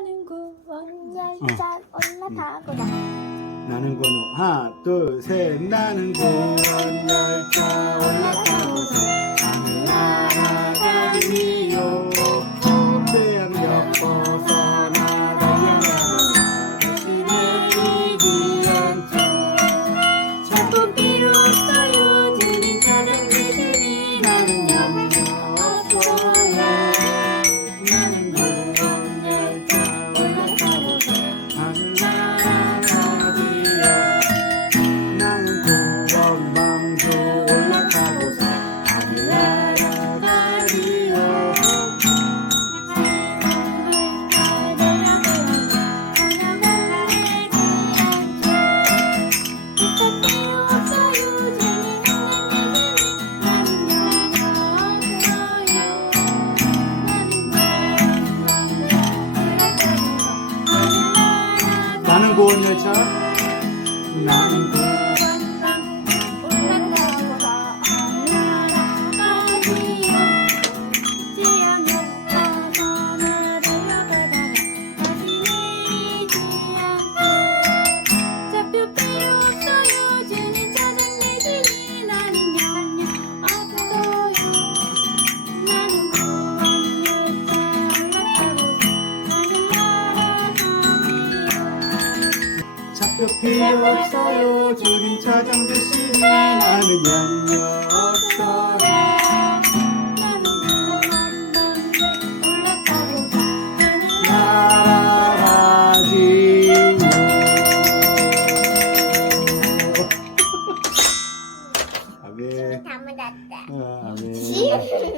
나는 구원 열차 올라타고 나. 나는 권호 하나 둘 셋. 나는 구원. บุญนะจ๊ะนาน 필요 없어요 주님 차장 되시니 나는 양녀 없어요 아멘. 담았다. 아멘.